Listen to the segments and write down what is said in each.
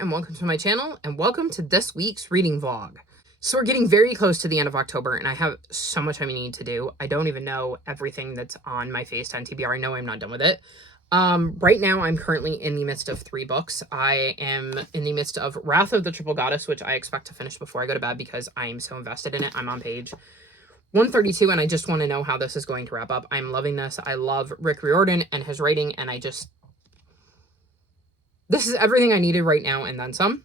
and welcome to my channel, and welcome to this week's reading vlog. So we're getting very close to the end of October, and I have so much I need to do. I don't even know everything that's on my Phase 10 TBR. I know I'm not done with it. Right now, I'm currently in the midst of 3 books. I am in the midst of Wrath of the Triple Goddess, which I expect to finish before I go to bed because I am so invested in it. I'm on page 132, and I just want to know how this is going to wrap up. I'm loving this. I love Rick Riordan and his writing, and this is everything I needed right now and then some.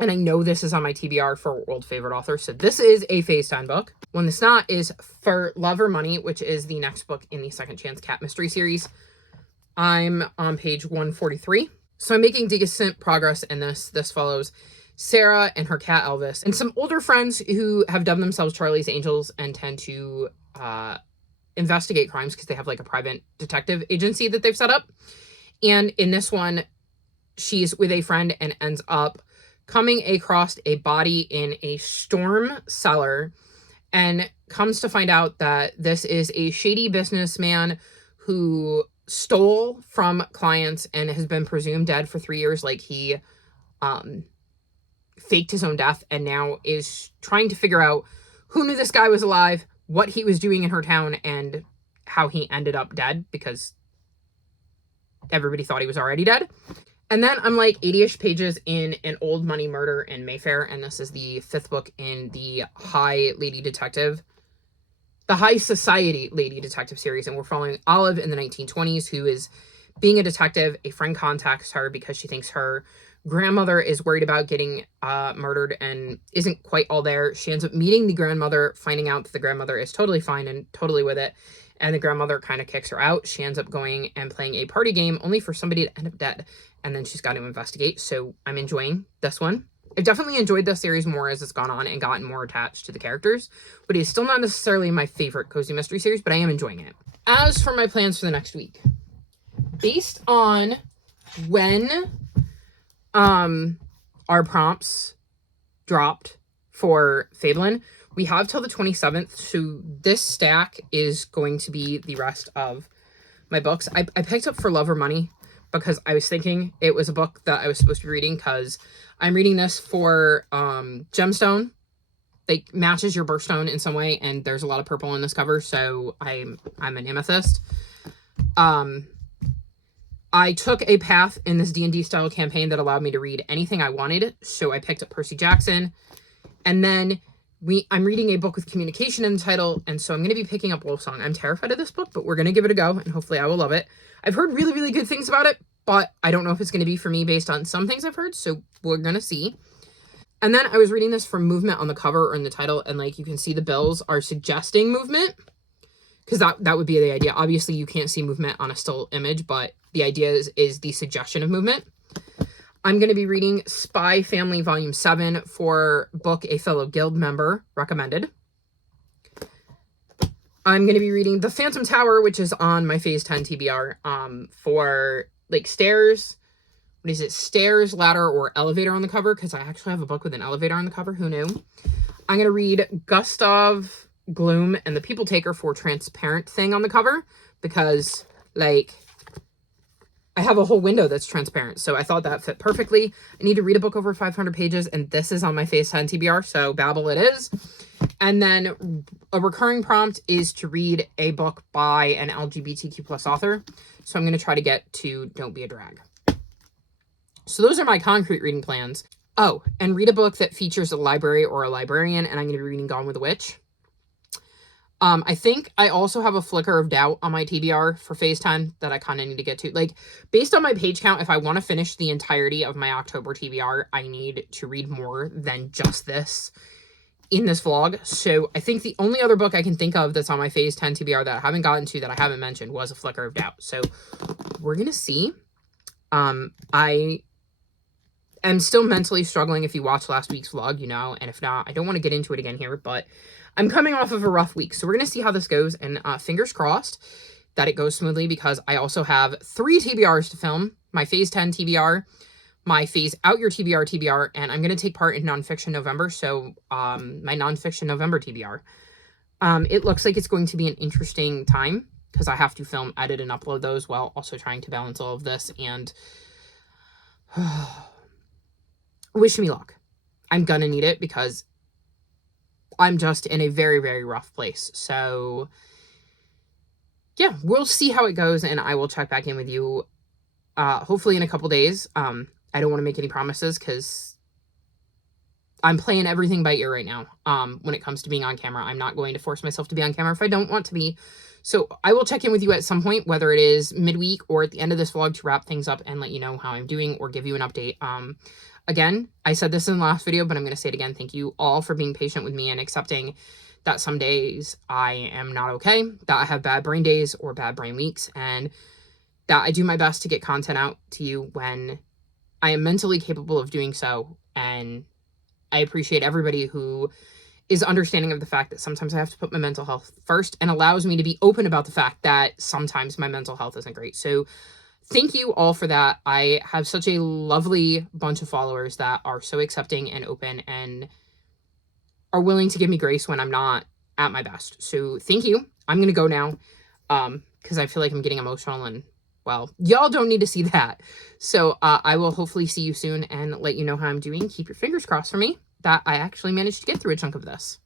And I know this is on my TBR for World Favorite Author. So this is a Phase 10 book. One that's not is For Love or Money, which is the next book in the Second Chance Cat Mystery series. I'm on page 143. So I'm making decent progress in this. This follows Sarah and her cat Elvis and some older friends who have dubbed themselves Charlie's Angels and tend to investigate crimes because they have like a private detective agency that they've set up. And in this one, she's with a friend and ends up coming across a body in a storm cellar and comes to find out that this is a shady businessman who stole from clients and has been presumed dead for 3 years. Like he faked his own death and now is trying to figure out who knew this guy was alive, what he was doing in her town, and how he ended up dead because everybody thought he was already dead. And then I'm like 80-ish pages in An Old Money Murder in Mayfair, and this is the 5th book in the High Society Lady Detective series, and we're following Olive in the 1920s, who is being a detective. A friend contacts her because she thinks her grandmother is worried about getting murdered and isn't quite all there. She ends up meeting the grandmother, finding out that the grandmother is totally fine and totally with it, and the grandmother kind of kicks her out. She ends up going and playing a party game only for somebody to end up dead. And then she's got to investigate. So I'm enjoying this one. I've definitely enjoyed this series more as it's gone on and gotten more attached to the characters. But it's still not necessarily my favorite cozy mystery series, but I am enjoying it. As for my plans for the next week, based on when our prompts dropped for Fablen, we have till the 27th. So this stack is going to be the rest of my books. I picked up For Love or Money because I was thinking it was a book that I was supposed to be reading because I'm reading this for Gemstone. Like matches your birthstone in some way, and there's a lot of purple in this cover, so I'm an amethyst. I took a path in this D&D style campaign that allowed me to read anything I wanted, so I picked up Percy Jackson. And then I'm reading a book with communication in the title, and so I'm going to be picking up Wolfsong. I'm terrified of this book, but we're going to give it a go, and hopefully I will love it. I've heard really, really good things about it, but I don't know if it's going to be for me based on some things I've heard, so we're going to see. And then I was reading this for movement on the cover or in the title, and like you can see the bills are suggesting movement, because that would be the idea. Obviously, you can't see movement on a still image, but the idea is the suggestion of movement. I'm going to be reading Spy Family Volume 7 for book a fellow guild member recommended. I'm going to be reading The Phantom Tower, which is on my Phase 10 TBR, for like stairs. What is it? Stairs, ladder, or elevator on the cover, because I actually have a book with an elevator on the cover. Who knew? I'm going to read Gustav Gloom and the People Taker for transparent thing on the cover, because like I have a whole window that's transparent, so I thought that fit perfectly. I need to read a book over 500 pages, and this is on my Phase 10 TBR, so babble it is. And then a recurring prompt is to read a book by an LGBTQ plus author, so I'm going to try to get to Don't Be a Drag. So those are my concrete reading plans. Oh, and read a book that features a library or a librarian, and I'm going to be reading Gone with a Witch. I think I also have a flicker of doubt on my TBR for Phase 10 that I kind of need to get to. Like, based on my page count, if I want to finish the entirety of my October TBR, I need to read more than just this in this vlog. So I think the only other book I can think of that's on my Phase 10 TBR that I haven't gotten to, that I haven't mentioned, was A Flicker of Doubt. So we're going to see. I am still mentally struggling. If you watched last week's vlog, you know, and if not, I don't want to get into it again here, but I'm coming off of a rough week, so we're going to see how this goes, and fingers crossed that it goes smoothly, because I also have 3 TBRs to film. My Phase 10 TBR, my Phase Out Your TBR, and I'm going to take part in Nonfiction November, so my Nonfiction November TBR. It looks like it's going to be an interesting time, because I have to film, edit, and upload those while also trying to balance all of this, and wish me luck. I'm gonna need it because I'm just in a very, very rough place. So yeah, we'll see how it goes, and I will check back in with you hopefully in a couple days. I don't want to make any promises because I'm playing everything by ear right now. When it comes to being on camera, I'm not going to force myself to be on camera if I don't want to be. So I will check in with you at some point, whether it is midweek or at the end of this vlog, to wrap things up and let you know how I'm doing or give you an update. Again, I said this in the last video, but I'm going to say it again. Thank you all for being patient with me and accepting that some days I am not okay, that I have bad brain days or bad brain weeks, and that I do my best to get content out to you when I am mentally capable of doing so. And I appreciate everybody who is understanding of the fact that sometimes I have to put my mental health first and allows me to be open about the fact that sometimes my mental health isn't great. So thank you all for that. I have such a lovely bunch of followers that are so accepting and open and are willing to give me grace when I'm not at my best. So thank you. I'm going to go now because I feel like I'm getting emotional, and well, y'all don't need to see that. So I will hopefully see you soon and let you know how I'm doing. Keep your fingers crossed for me that I actually managed to get through a chunk of this.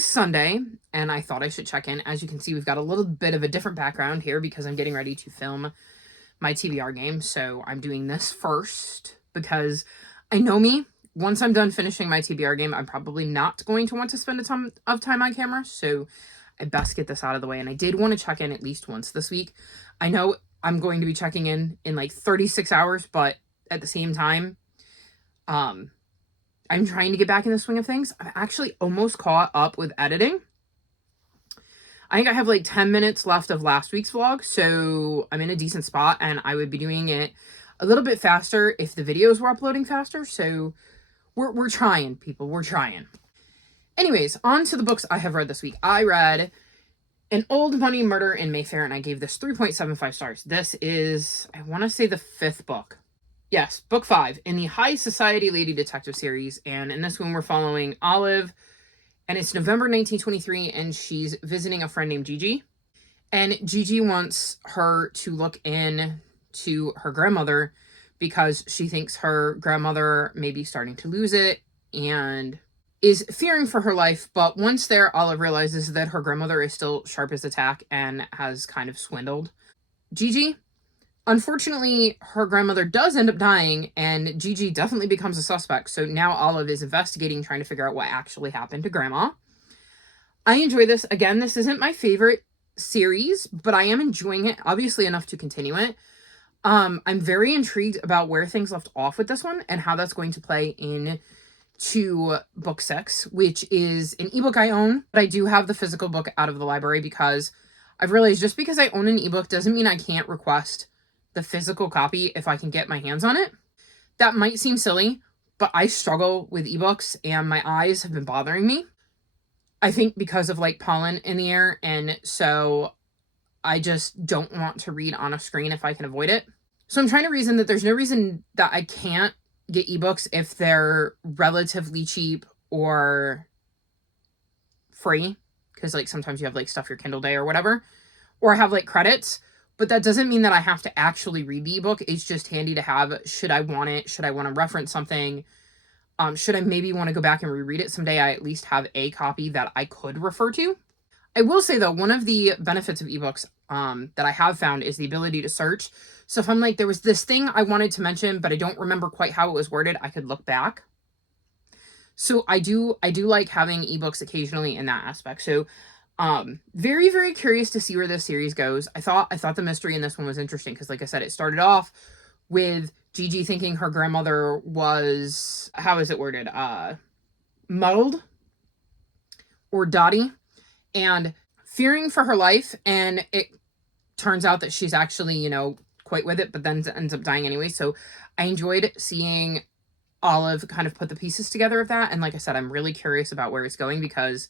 Sunday, and I thought I should check in. As you can see, we've got a little bit of a different background here because I'm getting ready to film my TBR game. So I'm doing this first because I know me. Once I'm done finishing my TBR game, I'm probably not going to want to spend a ton of time on camera. So I best get this out of the way. And I did want to check in at least once this week. I know I'm going to be checking in like 36 hours, but at the same time, I'm trying to get back in the swing of things. I'm actually almost caught up with editing. I think I have like 10 minutes left of last week's vlog, so I'm in a decent spot, and I would be doing it a little bit faster if the videos were uploading faster. So we're trying, people. We're trying. Anyways, on to the books I have read this week. I read An Old Money Murder in Mayfair, and I gave this 3.75 stars. This is, I want to say, the 5th book. Yes, book 5 in the High Society Lady Detective series, and in this one we're following Olive, and it's November 1923, and she's visiting a friend named Gigi, and Gigi wants her to look in to her grandmother because she thinks her grandmother may be starting to lose it and is fearing for her life. But once there, Olive realizes that her grandmother is still sharp as a tack and has kind of swindled Gigi. Unfortunately, her grandmother does end up dying, and Gigi definitely becomes a suspect. So now Olive is investigating, trying to figure out what actually happened to Grandma. I enjoy this. Again, this isn't my favorite series, but I am enjoying it, obviously enough to continue it. I'm very intrigued about where things left off with this one and how that's going to play into book 6, which is an ebook I own, but I do have the physical book out of the library because I've realized just because I own an ebook doesn't mean I can't request the physical copy if I can get my hands on it. That might seem silly, but I struggle with ebooks and my eyes have been bothering me. I think because of like pollen in the air, and so I just don't want to read on a screen if I can avoid it. So I'm trying to reason that there's no reason that I can't get ebooks if they're relatively cheap or free, because like sometimes you have like stuff your Kindle Day or whatever, or have like credits. But that doesn't mean that I have to actually read the ebook. It's just handy to have should I want it, should I want to reference something, should I maybe want to go back and reread it someday. I at least have a copy that I could refer to. I will say though, one of the benefits of ebooks that I have found is the ability to search. So if I'm like, there was this thing I wanted to mention, but I don't remember quite how it was worded, I could look back. So I do like having ebooks occasionally in that aspect. So very, very curious to see where this series goes. I thought the mystery in this one was interesting because, like I said, it started off with Gigi thinking her grandmother was, how is it worded? Muddled or dotty, and fearing for her life. And it turns out that she's actually, you know, quite with it, but then ends up dying anyway. So I enjoyed seeing Olive kind of put the pieces together of that. And like I said, I'm really curious about where it's going because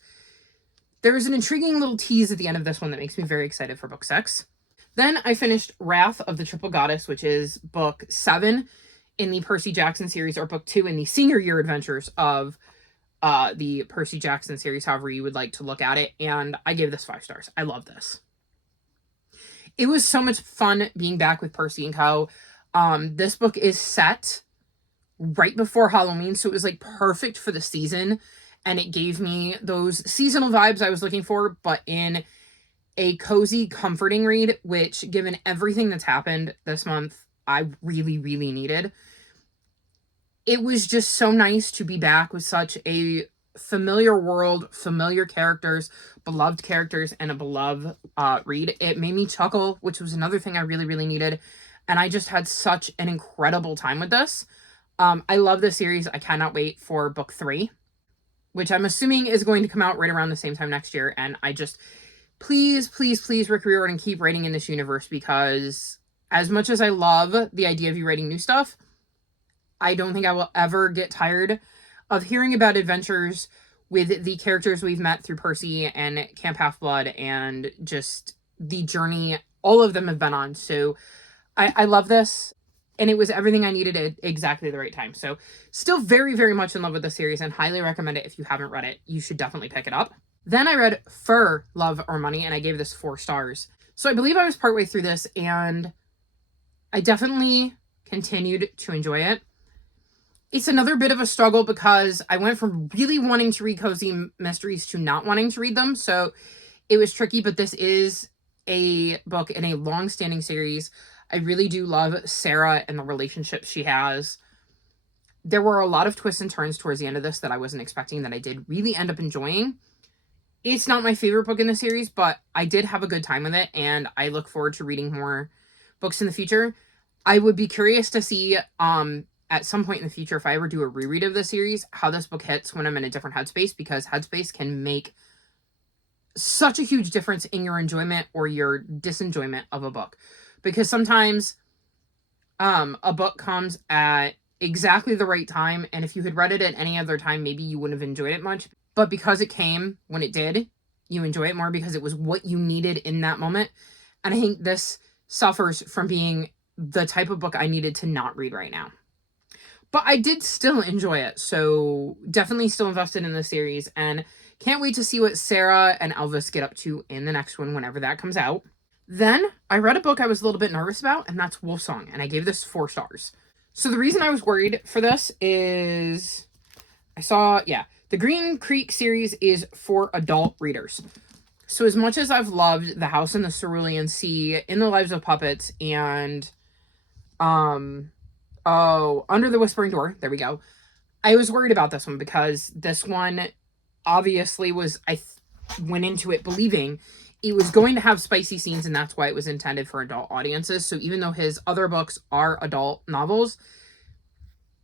there's an intriguing little tease at the end of this one that makes me very excited for book 6. Then I finished Wrath of the Triple Goddess, which is book 7 in the Percy Jackson series, or book 2 in the senior year adventures of the Percy Jackson series, however you would like to look at it. And I gave this 5 stars. I love this. It was so much fun being back with Percy and Co. This book is set right before Halloween, so it was like perfect for the season. And it gave me those seasonal vibes I was looking for, but in a cozy, comforting read, which, given everything that's happened this month, I really, really needed. It was just so nice to be back with such a familiar world, familiar characters, beloved characters, and a beloved read. It made me chuckle, which was another thing I really, really needed. And I just had such an incredible time with this. I love this series. I cannot wait for book 3. Which I'm assuming is going to come out right around the same time next year. And I just, please, please, please, Rick Riordan, keep writing in this universe, because as much as I love the idea of you writing new stuff, I don't think I will ever get tired of hearing about adventures with the characters we've met through Percy and Camp Half-Blood and just the journey all of them have been on. So I love this. And it was everything I needed at exactly the right time. So still very, very much in love with the series and highly recommend it. If you haven't read it, you should definitely pick it up. Then I read Fur, Love or Money, and I gave this 4 stars. So I believe I was partway through this, and I definitely continued to enjoy it. It's another bit of a struggle because I went from really wanting to read cozy mysteries to not wanting to read them. So it was tricky, but this is a book in a long-standing series. I really do love Sarah and the relationship she has. There were a lot of twists and turns towards the end of this that I wasn't expecting that I did really end up enjoying. It's not my favorite book in the series, but I did have a good time with it, and I look forward to reading more books in the future. I would be curious to see at some point in the future, if I ever do a reread of the series, how this book hits when I'm in a different headspace, because headspace can make such a huge difference in your enjoyment or your disenjoyment of a book. Because sometimes a book comes at exactly the right time, and if you had read it at any other time, maybe you wouldn't have enjoyed it much. But because it came when it did, you enjoy it more because it was what you needed in that moment. And I think this suffers from being the type of book I needed to not read right now. But I did still enjoy it, so definitely still invested in the series, and can't wait to see what Sarah and Elvis get up to in the next one, whenever that comes out. Then I read a book I was a little bit nervous about, and that's Wolfsong, and I gave this 4 stars. So the reason I was worried for this is I saw, the Green Creek series is for adult readers. So as much as I've loved The House in the Cerulean Sea, In the Lives of Puppets, and Under the Whispering Door, there we go, I was worried about this one because this one obviously was, went into it believing it was going to have spicy scenes, and that's why it was intended for adult audiences. So even though his other books are adult novels,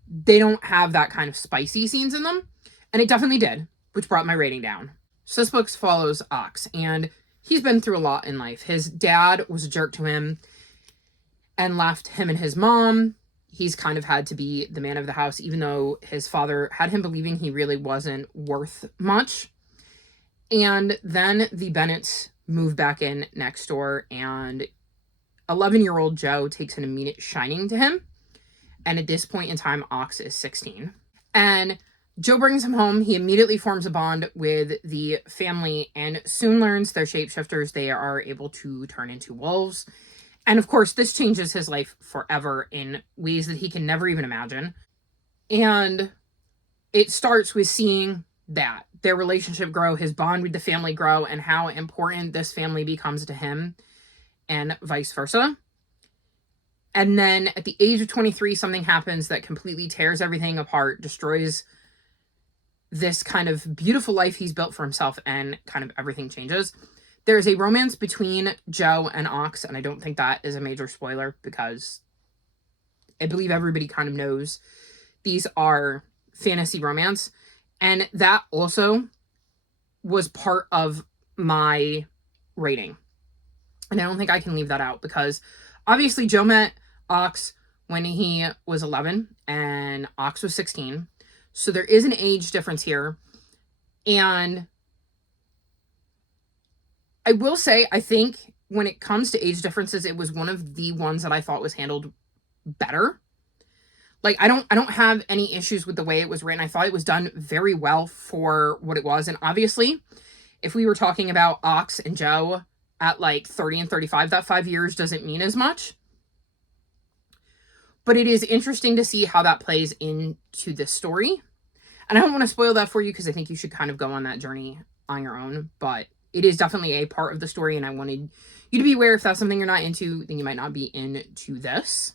they don't have that kind of spicy scenes in them. And it definitely did, which brought my rating down. So this book follows Ox, and he's been through a lot in life. His dad was a jerk to him and left him and his mom. He's kind of had to be the man of the house, even though his father had him believing he really wasn't worth much. And then the Bennetts move back in next door, and 11-year-old Joe takes an immediate shining to him. And at this point in time, Ox is 16. And Joe brings him home. He immediately forms a bond with the family and soon learns they're shapeshifters. They are able to turn into wolves. And of course, this changes his life forever in ways that he can never even imagine. And it starts with seeing that their relationship grow, his bond with the family grow, and how important this family becomes to him, and vice versa. And then at the age of 23, something happens that completely tears everything apart, destroys this kind of beautiful life he's built for himself, and kind of everything changes. There's a romance between Joe and Ox, and I don't think that is a major spoiler because I believe everybody kind of knows these are fantasy romance. And that also was part of my rating. And I don't think I can leave that out because obviously Joe met Ox when he was 11 and Ox was 16. So there is an age difference here. And I will say, I think when it comes to age differences, it was one of the ones that I thought was handled better. Like, I don't have any issues with the way it was written. I thought it was done very well for what it was. And obviously, if we were talking about Ox and Joe at like 30 and 35, that 5 years doesn't mean as much. But it is interesting to see how that plays into this story. And I don't want to spoil that for you because I think you should kind of go on that journey on your own. But it is definitely a part of the story, and I wanted you to be aware if that's something you're not into, then you might not be into this.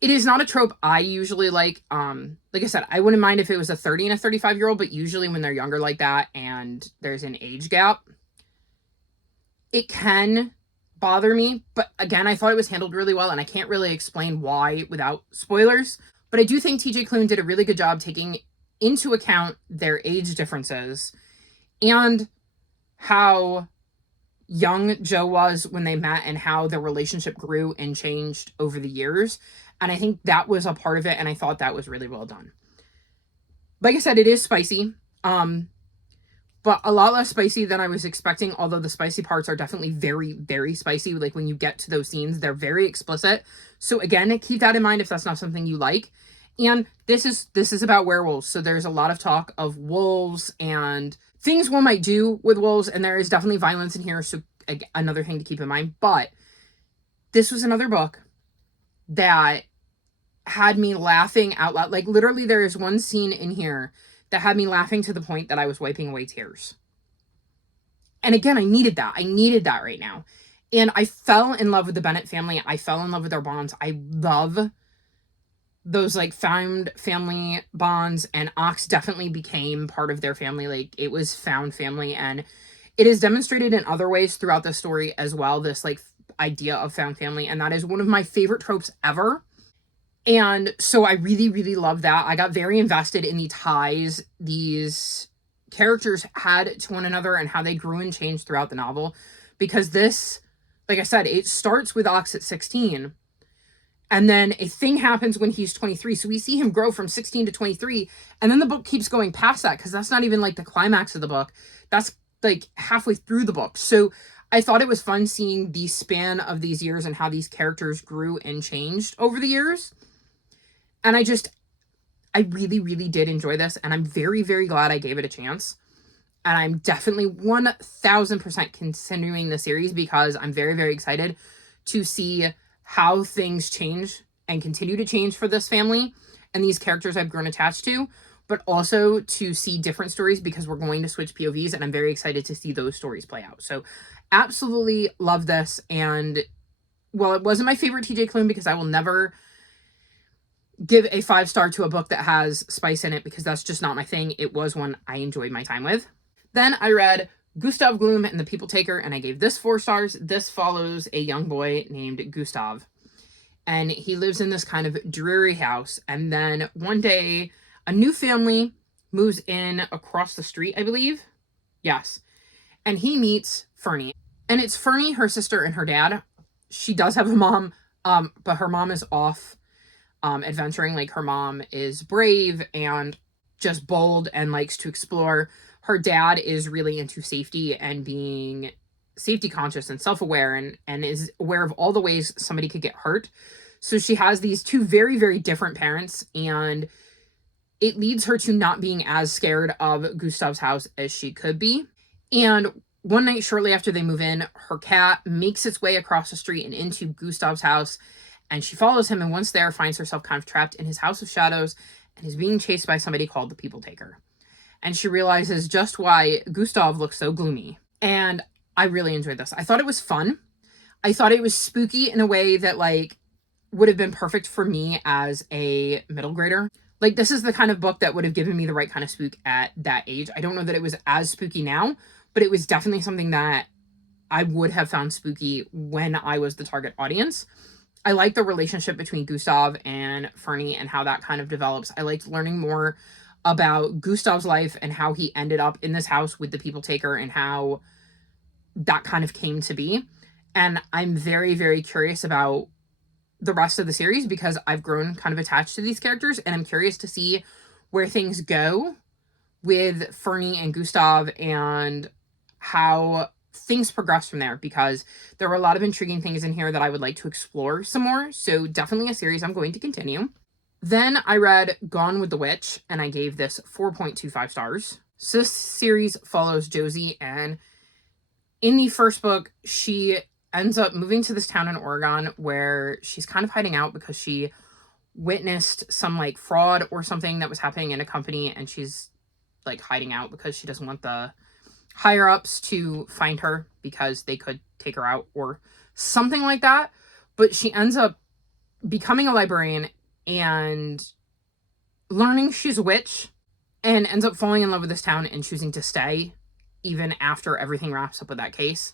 It is not a trope I usually like. Like I said, I wouldn't mind if it was a 30 and a 35-year-old, but usually when they're younger like that and there's an age gap, it can bother me. But again, I thought it was handled really well, and I can't really explain why without spoilers. But I do think TJ Klune did a really good job taking into account their age differences and how young Joe was when they met and how their relationship grew and changed over the years. And I think that was a part of it, and I thought that was really well done. Like I said, it is spicy, but a lot less spicy than I was expecting, although the spicy parts are definitely very, very spicy. Like, when you get to those scenes, they're very explicit. So again, keep that in mind if that's not something you like. And this is about werewolves, so there's a lot of talk of wolves and things one might do with wolves, and there is definitely violence in here, so another thing to keep in mind. But this was another book that had me laughing out loud. Like, literally, there is one scene in here that had me laughing to the point that I was wiping away tears. And again, I needed that. I needed that right now. And I fell in love with the Bennett family. I fell in love with their bonds. I love those, like, found family bonds, and Ox definitely became part of their family. Like, it was found family, and it is demonstrated in other ways throughout the story as well, this, like, idea of found family. And that is one of my favorite tropes ever. And so I really, really love that. I got very invested in the ties these characters had to one another and how they grew and changed throughout the novel. Because this, like I said, it starts with Ox at 16. And then a thing happens when he's 23. So we see him grow from 16 to 23. And then the book keeps going past that because that's not even like the climax of the book. That's like halfway through the book. So I thought it was fun seeing the span of these years and how these characters grew and changed over the years. And I really, really did enjoy this. And I'm very, very glad I gave it a chance. And I'm definitely 1000% continuing the series because I'm very, very excited to see how things change and continue to change for this family and these characters I've grown attached to, but also to see different stories because we're going to switch POVs and I'm very excited to see those stories play out. So absolutely love this. And well, it wasn't my favorite TJ Klune because I will never give a 5-star to a book that has spice in it because that's just not my thing. It was one I enjoyed my time with. Then I read Gustav Gloom and the People Taker, and I gave this 4 stars. This follows a young boy named Gustav, and he lives in this kind of dreary house. And then one day, a new family moves in across the street, I believe. Yes. And he meets Fernie. And it's Fernie, her sister, and her dad. She does have a mom, but her mom is off adventuring. Like, her mom is brave and just bold and likes to explore. Her dad is really into safety and being safety conscious and self-aware and is aware of all the ways somebody could get hurt. So she has these 2 very, very different parents, and it leads her to not being as scared of Gustav's house as she could be. And one night shortly after they move in, her cat makes its way across the street and into Gustav's house, and she follows him, and once there finds herself kind of trapped in his house of shadows and is being chased by somebody called the People Taker. And she realizes just why Gustav looks so gloomy. And I really enjoyed this. I thought it was fun. I thought it was spooky in a way that, like, would have been perfect for me as a middle grader. Like, this is the kind of book that would have given me the right kind of spook at that age. I don't know that it was as spooky now, but it was definitely something that I would have found spooky when I was the target audience. I like the relationship between Gustav and Fernie and how that kind of develops. I liked learning more about Gustav's life and how he ended up in this house with the People Taker and how that kind of came to be. And I'm very, very curious about the rest of the series because I've grown kind of attached to these characters, and I'm curious to see where things go with Fernie and Gustav and how things progress from there, because there were a lot of intriguing things in here that I would like to explore some more. So definitely a series I'm going to continue. Then I read Gone with the Witch, and I gave this 4.25 stars. So this series follows Josie, and in the first book, she ends up moving to this town in Oregon where she's kind of hiding out because she witnessed some, like, fraud or something that was happening in a company, and she's, like, hiding out because she doesn't want the higher-ups to find her because they could take her out or something like that. But she ends up becoming a librarian and learning she's a witch, and ends up falling in love with this town and choosing to stay even after everything wraps up with that case.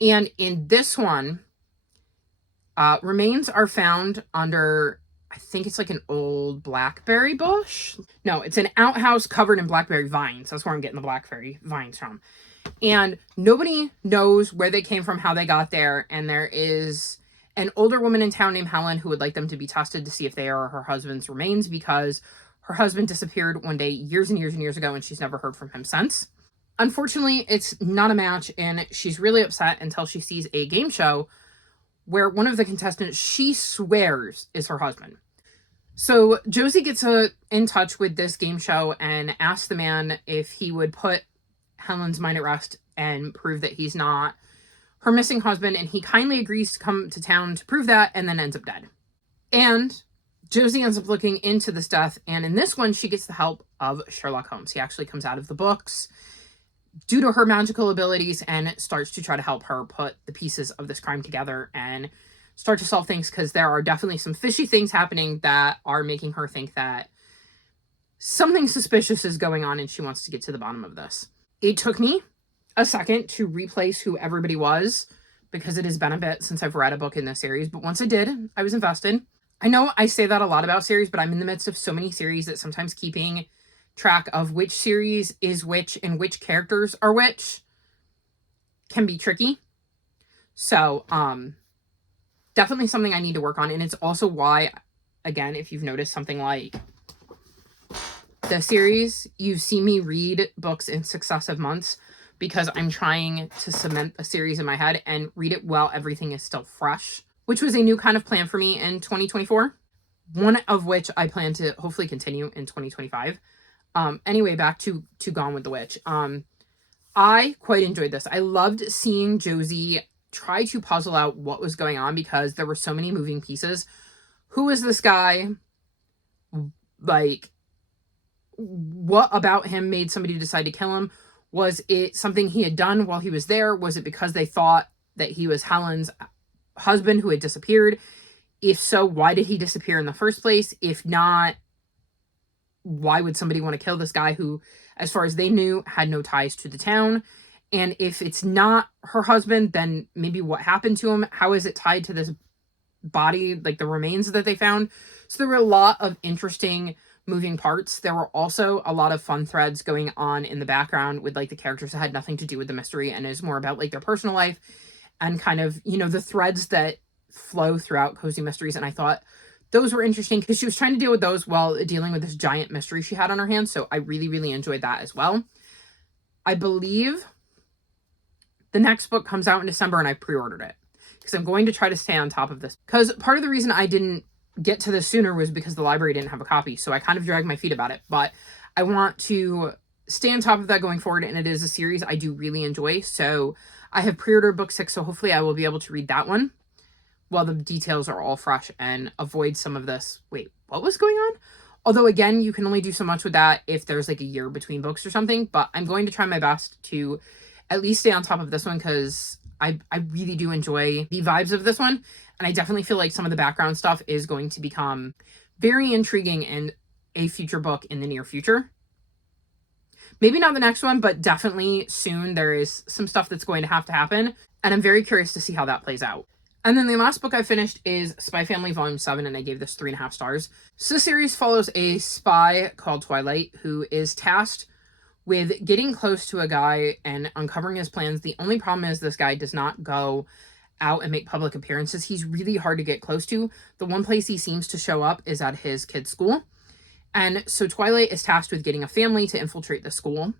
And in this one, remains are found under, I think it's like an old blackberry bush. No, it's an outhouse covered in blackberry vines. That's where I'm getting the blackberry vines from. And nobody knows where they came from, how they got there. And there is an older woman in town named Helen who would like them to be tested to see if they are her husband's remains, because her husband disappeared one day years and years and years ago, and she's never heard from him since. Unfortunately, it's not a match, and she's really upset until she sees a game show where one of the contestants she swears is her husband. So Josie gets in touch with this game show and asks the man if he would put Helen's mind at rest and prove that he's not her missing husband, and he kindly agrees to come to town to prove that, and then ends up dead. And Josie ends up looking into this death, and in this one, she gets the help of Sherlock Holmes. He actually comes out of the books due to her magical abilities and starts to try to help her put the pieces of this crime together and start to solve things, because there are definitely some fishy things happening that are making her think that something suspicious is going on, and she wants to get to the bottom of this. It took me a second to replace who everybody was, because it has been a bit since I've read a book in this series, but once I did, I was invested. I know I say that a lot about series, but I'm in the midst of so many series that sometimes keeping track of which series is which and which characters are which can be tricky. So, definitely something I need to work on. And it's also why, again, if you've noticed something like the series, you've seen me read books in successive months because I'm trying to cement a series in my head and read it while everything is still fresh, which was a new kind of plan for me in 2024. One of which I plan to hopefully continue in 2025. Anyway, back to Gone with the Witch. I quite enjoyed this. I loved seeing Josie try to puzzle out what was going on because there were so many moving pieces. Who is this guy? Like, what about him made somebody decide to kill him? Was it something he had done while he was there? Was it because they thought that he was Helen's husband who had disappeared? If so, why did he disappear in the first place? If not, why would somebody want to kill this guy who, as far as they knew, had no ties to the town? And if it's not her husband, then maybe what happened to him? How is it tied to this body, like the remains that they found? So there were a lot of interesting moving parts. There were also a lot of fun threads going on in the background with like the characters that had nothing to do with the mystery and is more about like their personal life and kind of, you know, the threads that flow throughout Cozy Mysteries. And I thought those were interesting because she was trying to deal with those while dealing with this giant mystery she had on her hands. So I really, really enjoyed that as well. I believe the next book comes out in December and I pre-ordered it because I'm going to try to stay on top of this. Because part of the reason I didn't get to this sooner was because the library didn't have a copy. So I kind of dragged my feet about it. But I want to stay on top of that going forward. And it is a series I do really enjoy. So I have pre-ordered book 6. So hopefully I will be able to read that one while the details are all fresh and avoid some of this. Wait, what was going on? Although, again, you can only do so much with that if there's like a year between books or something. But I'm going to try my best to at least stay on top of this one because I really do enjoy the vibes of this one. And I definitely feel like some of the background stuff is going to become very intriguing in a future book in the near future. Maybe not the next one, but definitely soon there is some stuff that's going to have to happen. And I'm very curious to see how that plays out. And then the last book I finished is Spy Family Volume 7, and I gave this 3.5 stars. So the series follows a spy called Twilight who is tasked with getting close to a guy and uncovering his plans. The only problem is this guy does not go out and make public appearances. He's really hard to get close to. The one place he seems to show up is at his kid's school. And so Twilight is tasked with getting a family to infiltrate the school.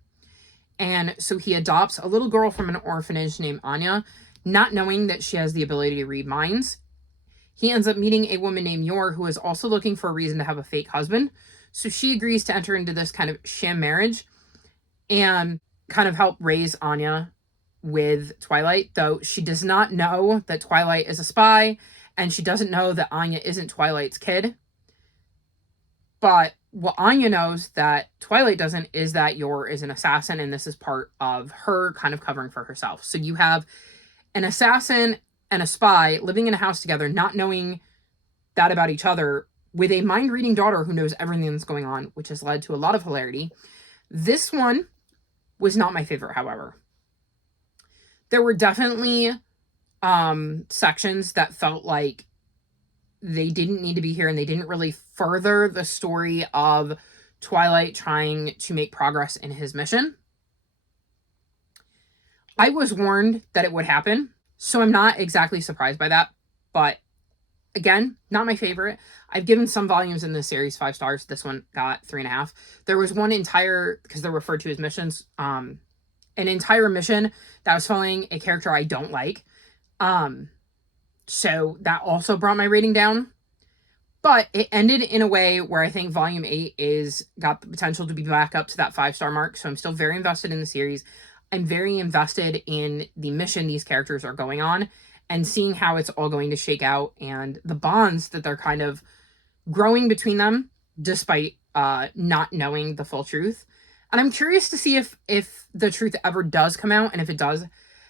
And so he adopts a little girl from an orphanage named Anya, not knowing that she has the ability to read minds. He ends up meeting a woman named Yor who is also looking for a reason to have a fake husband. So she agrees to enter into this kind of sham marriage and kind of help raise Anya with Twilight, though she does not know that Twilight is a spy, and she doesn't know that Anya isn't Twilight's kid. But what Anya knows that Twilight doesn't is that Yor is an assassin, and this is part of her kind of covering for herself. So you have an assassin and a spy living in a house together, not knowing that about each other, with a mind-reading daughter who knows everything that's going on, which has led to a lot of hilarity. This one was not my favorite, however. There were definitely sections that felt like they didn't need to be here and they didn't really further the story of Twilight trying to make progress in his mission. I was warned that it would happen, so I'm not exactly surprised by that. But again, not my favorite. I've given some volumes in this series 5 stars. This one got 3.5. There was one entire, because they're referred to as missions, an entire mission that was following a character I don't like. So that also brought my rating down. But it ended in a way where I think volume 8 got the potential to be back up to that 5-star mark. So I'm still very invested in the series. I'm very invested in the mission these characters are going on and seeing how it's all going to shake out and the bonds that they're kind of growing between them despite not knowing the full truth. And I'm curious to see if the truth ever does come out, and if it does,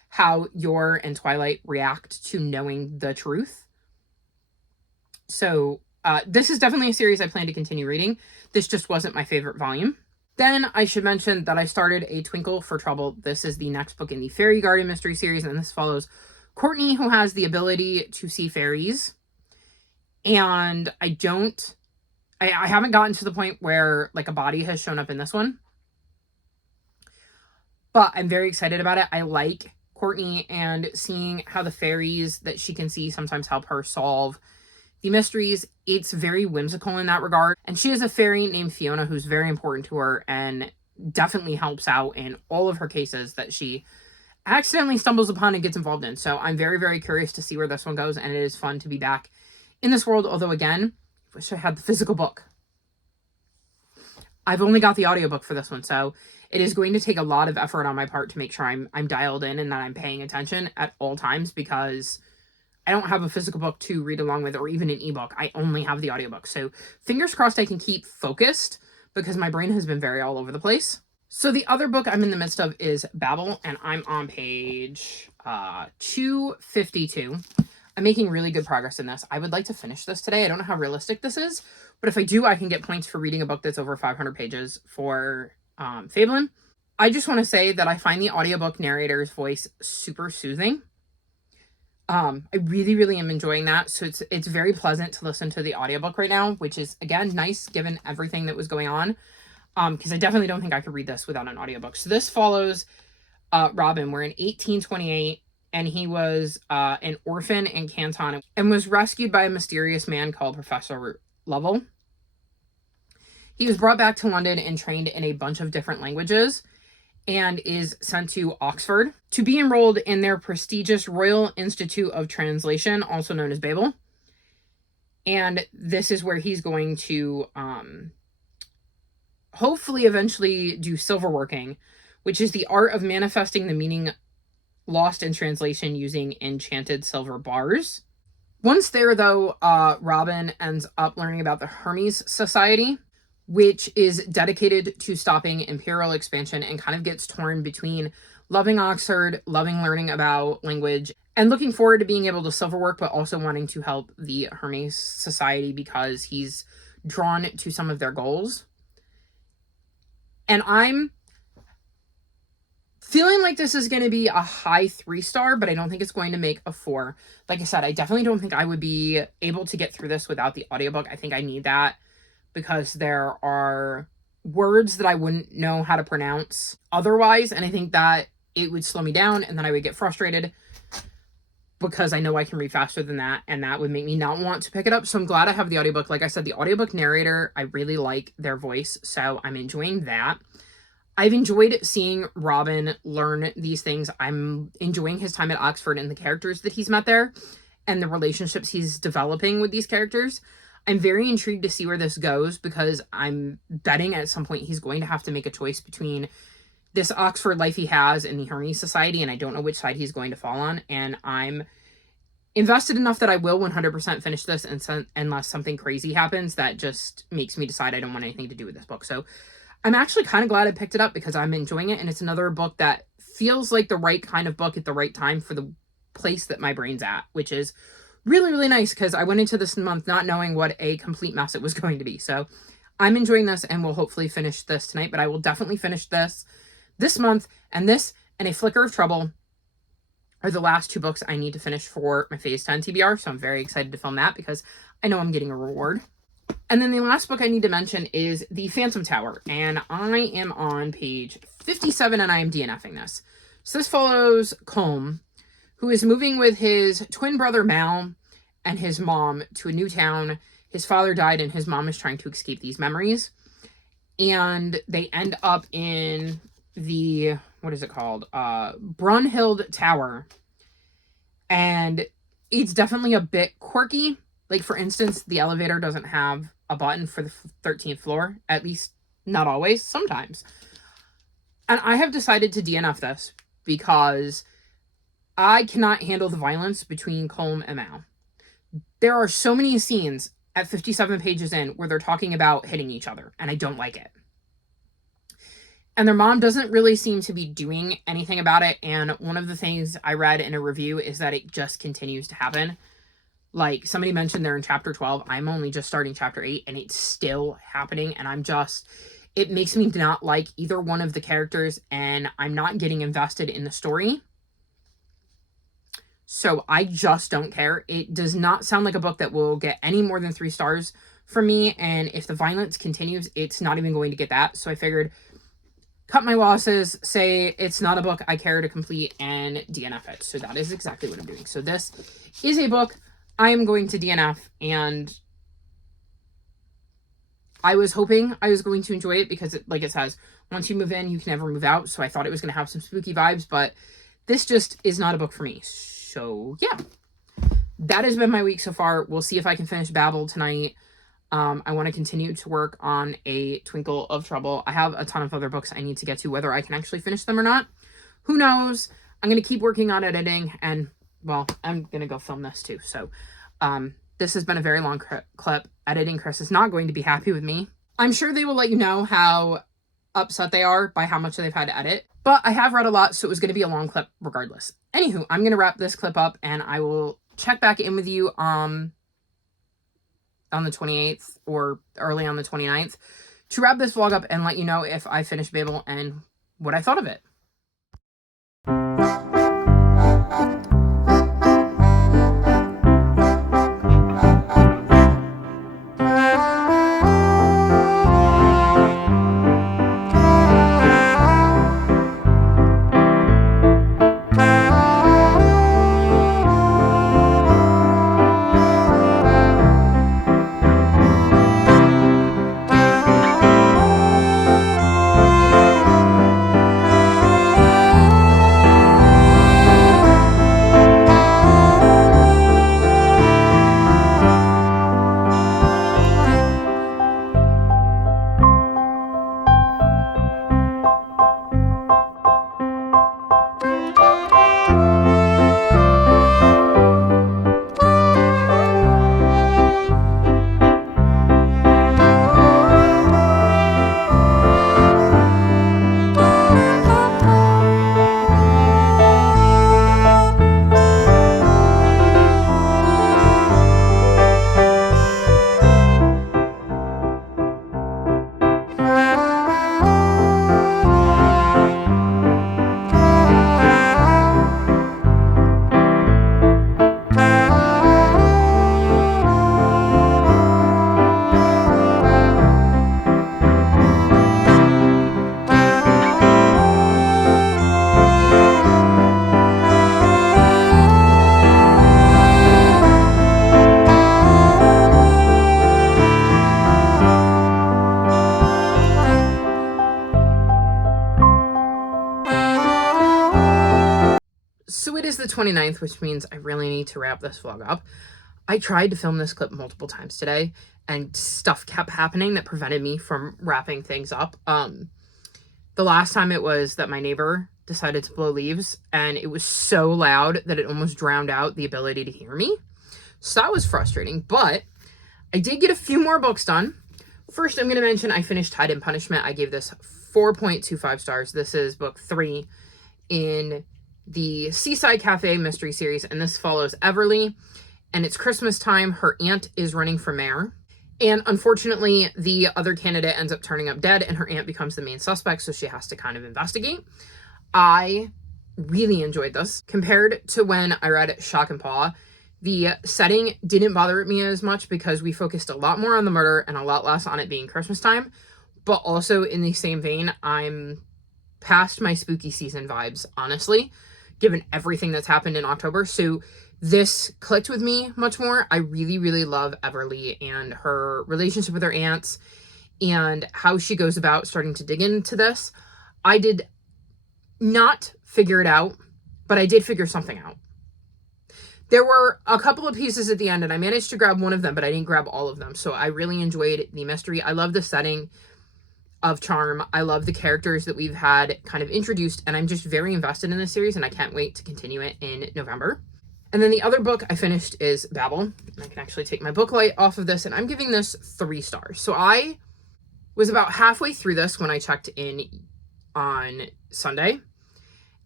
how Yor and Twilight react to knowing the truth. So this is definitely a series I plan to continue reading. This just wasn't my favorite volume. Then I should mention that I started A Twinkle for Trouble. This is the next book in the Fairy Garden mystery series, and this follows Courtney, who has the ability to see fairies. And I haven't gotten to the point where like a body has shown up in this one, but I'm very excited about it. I like Courtney and seeing how the fairies that she can see sometimes help her solve the mysteries. It's very whimsical in that regard. And she has a fairy named Fiona who's very important to her and definitely helps out in all of her cases that she accidentally stumbles upon and gets involved in. So I'm very, very curious to see where this one goes, and it is fun to be back in this world. Although again, I wish I had the physical book. I've only got the audiobook for this one, so it is going to take a lot of effort on my part to make sure I'm dialed in and that I'm paying attention at all times, because I don't have a physical book to read along with, or even an ebook. I only have the audiobook. So fingers crossed I can keep focused, because my brain has been very all over the place. So the other book I'm in the midst of is Fablen, and I'm on page 252. I'm making really good progress in this. I would like to finish this today. I don't know how realistic this is, but if I do, I can get points for reading a book that's over 500 pages for Fablen. I just want to say that I find the audiobook narrator's voice super soothing. I really, really am enjoying that. So it's very pleasant to listen to the audiobook right now, which is, again, nice given everything that was going on. Because I definitely don't think I could read this without an audiobook. So this follows Robin. We're in 1828, and he was an orphan in Canton and was rescued by a mysterious man called Professor Lovell. He was brought back to London and trained in a bunch of different languages, and is sent to Oxford to be enrolled in their prestigious Royal Institute of Translation, also known as Babel. And this is where he's going to hopefully eventually do silverworking, which is the art of manifesting the meaning lost in translation using enchanted silver bars. Once there, though, Robin ends up learning about the Hermes Society, which is dedicated to stopping imperial expansion, and kind of gets torn between loving Oxford, loving learning about language, and looking forward to being able to silverwork, but also wanting to help the Hermes Society because he's drawn to some of their goals. And I'm feeling like this is going to be a high 3-star, but I don't think it's going to make a 4. Like I said, I definitely don't think I would be able to get through this without the audiobook. I think I need that, because there are words that I wouldn't know how to pronounce otherwise, and I think that it would slow me down, and then I would get frustrated because I know I can read faster than that, and that would make me not want to pick it up. So I'm glad I have the audiobook. Like I said, the audiobook narrator, I really like their voice, so I'm enjoying that. I've enjoyed seeing Robin learn these things. I'm enjoying his time at Oxford and the characters that he's met there and the relationships he's developing with these characters. I'm very intrigued to see where this goes, because I'm betting at some point he's going to have to make a choice between this Oxford life he has and the Hermes Society, and I don't know which side he's going to fall on. And I'm invested enough that I will 100% finish this, unless something crazy happens that just makes me decide I don't want anything to do with this book. So I'm actually kind of glad I picked it up, because I'm enjoying it, and it's another book that feels like the right kind of book at the right time for the place that my brain's at, which is really, really nice, because I went into this month not knowing what a complete mess it was going to be. So I'm enjoying this, and we'll hopefully finish this tonight, but I will definitely finish this month, and this and A Flicker of Trouble are the last 2 books I need to finish for my Phase 10 TBR, so I'm very excited to film that, because I know I'm getting a reward. And then the last book I need to mention is The Phantom Tower, and I am on page 57, and I am DNFing this. So this follows Colm, who is moving with his twin brother Mal and his mom to a new town. His father died, and his mom is trying to escape these memories. And they end up in the, what is it called? Brunhild Tower. And it's definitely a bit quirky. Like, for instance, the elevator doesn't have a button for the 13th floor. At least, not always. Sometimes. And I have decided to DNF this, because I cannot handle the violence between Colm and Mal. There are so many scenes at 57 pages in where they're talking about hitting each other, and I don't like it. And their mom doesn't really seem to be doing anything about it, and one of the things I read in a review is that it just continues to happen. Like, somebody mentioned they're in chapter 12. I'm only just starting chapter 8, and it's still happening, and it makes me not like either one of the characters, and I'm not getting invested in the story. So I just don't care. It does not sound like a book that will get any more than 3 stars from me. And if the violence continues, it's not even going to get that. So I figured cut my losses, say it's not a book I care to complete, and DNF it. So that is exactly what I'm doing. So this is a book I am going to DNF, and I was hoping I was going to enjoy it because, like it says, once you move in, you can never move out. So I thought it was going to have some spooky vibes, but this just is not a book for me. So yeah, that has been my week so far. We'll see if I can finish Babel tonight. I want to continue to work on A Twinkle of Trouble. I have a ton of other books I need to get to. Whether I can actually finish them or not, who knows? I'm going to keep working on editing, and, well, I'm going to go film this too. So this has been a very long clip. Editing Chris is not going to be happy with me. I'm sure they will let you know how upset they are by how much they've had to edit. But I have read a lot, so it was going to be a long clip regardless. Anywho, I'm going to wrap this clip up, and I will check back in with you on the 28th or early on the 29th to wrap this vlog up and let you know if I finished Babel and what I thought of it. So it is the 29th, which means I really need to wrap this vlog up. I tried to film this clip multiple times today, and stuff kept happening that prevented me from wrapping things up. The last time it was that my neighbor decided to blow leaves, and it was so loud that it almost drowned out the ability to hear me. So that was frustrating, but I did get a few more books done. First, I'm going to mention I finished Tide and Punishment. I gave this 4.25 stars. This is book 3 in the Seaside Cafe mystery series, and this follows Everly, and it's Christmas time. Her aunt is running for mayor, and unfortunately the other candidate ends up turning up dead, and her aunt becomes the main suspect, so she has to kind of investigate. I really enjoyed this. Compared to when I read Shock and Paw, the setting didn't bother me as much because we focused a lot more on the murder and a lot less on it being Christmas time. But also in the same vein, I'm past my spooky season vibes, honestly, given everything that's happened in October. So this clicked with me much more. I really, really love Everly and her relationship with her aunts and how she goes about starting to dig into this. I did not figure it out, but I did figure something out. There were a couple of pieces at the end, and I managed to grab one of them, but I didn't grab all of them. So I really enjoyed the mystery. I love the setting of Charm. I love the characters that we've had kind of introduced, and I'm just very invested in this series, and I can't wait to continue it in November. And then the other book I finished is Babel, and I can actually take my book light off of this, and I'm giving this 3 stars. So I was about halfway through this when I checked in on Sunday,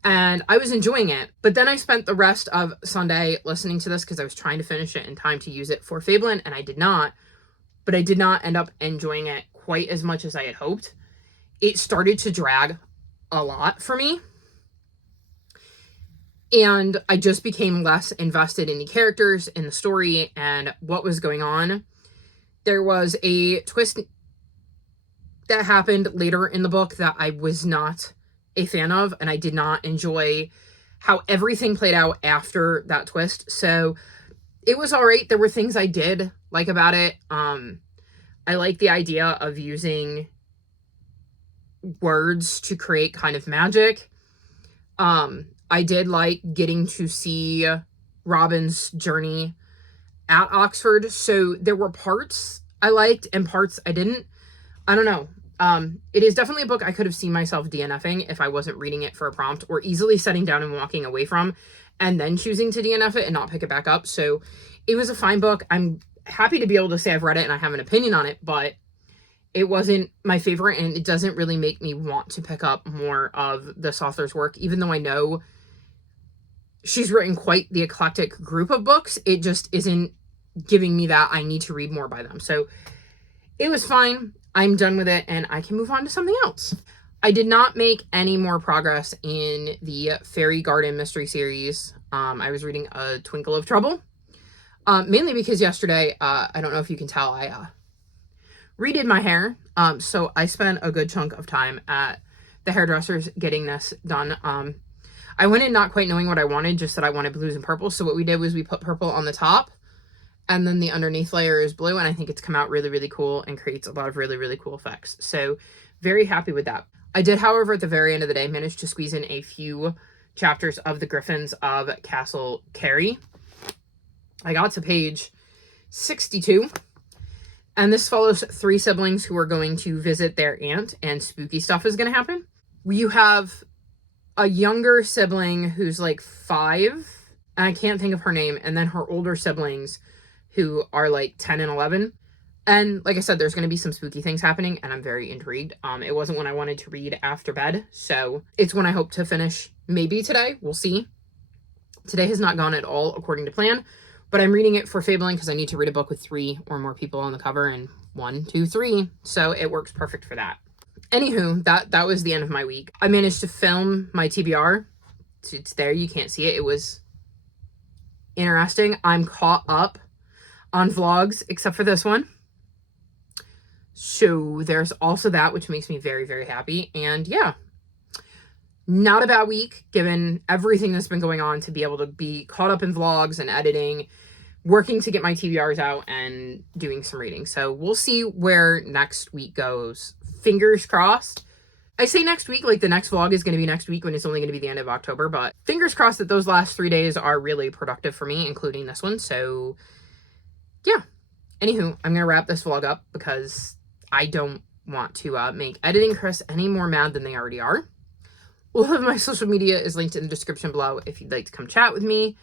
and I was enjoying it, but then I spent the rest of Sunday listening to this because I was trying to finish it in time to use it for Fablen, and I did not, but I did not end up enjoying it quite as much as I had hoped. It started to drag a lot for me. And I just became less invested in the characters, in the story, and what was going on. There was a twist that happened later in the book that I was not a fan of, and I did not enjoy how everything played out after that twist. So it was all right. There were things I did like about it. I like the idea of using words to create kind of magic. I did like getting to see Robin's journey at Oxford. So there were parts I liked and parts I didn't. I don't know. It is definitely a book I could have seen myself DNFing if I wasn't reading it for a prompt, or easily setting down and walking away from and then choosing to DNF it and not pick it back up. So it was a fine book. I'm happy to be able to say I've read it and I have an opinion on it, but it wasn't my favorite, and it doesn't really make me want to pick up more of this author's work, even though I know she's written quite the eclectic group of books. It just isn't giving me that I need to read more by them. So it was fine. I'm done with it, and I can move on to something else. I did not make any more progress in the Fairy Garden mystery series. I was reading A Twinkle of Trouble, mainly because yesterday, I don't know if you can tell, I redid my hair. So I spent a good chunk of time at the hairdressers getting this done. I went in not quite knowing what I wanted, just that I wanted blues and purple. So what we did was we put purple on the top, and then the underneath layer is blue, and I think it's come out really, really cool and creates a lot of really, really cool effects. So very happy with that. I did, however, at the very end of the day, manage to squeeze in a few chapters of The Griffins of Castle Carey. I got to page 62, and this follows 3 siblings who are going to visit their aunt, and spooky stuff is going to happen. You have a younger sibling who's like 5, and I can't think of her name, and then her older siblings who are like 10 and 11. And like I said, there's going to be some spooky things happening, and I'm very intrigued. It wasn't one I wanted to read after bed, so it's one I hope to finish maybe today. We'll see. Today has not gone at all according to plan, but I'm reading it for Fablen because I need to read a book with 3 or more people on the cover, and 1, 2, 3. So it works perfect for that. Anywho, that was the end of my week. I managed to film my TBR. It's there. You can't see it. It was interesting. I'm caught up on vlogs, except for this one. So there's also that, which makes me very, very happy. And yeah, not a bad week, given everything that's been going on, to be able to be caught up in vlogs and editing, working to get my TBRs out, and doing some reading. So we'll see where next week goes. Fingers crossed. I say next week, like the next vlog is going to be next week when it's only going to be the end of October, but fingers crossed that those last 3 days are really productive for me, including this one. So yeah. Anywho, I'm going to wrap this vlog up because I don't want to make editing Chris any more mad than they already are. All of my social media is linked in the description below if you'd like to come chat with me.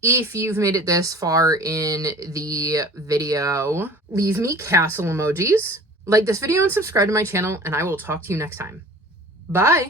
If you've made it this far in the video, leave me castle emojis, like this video, and subscribe to my channel, and I will talk to you next time. Bye!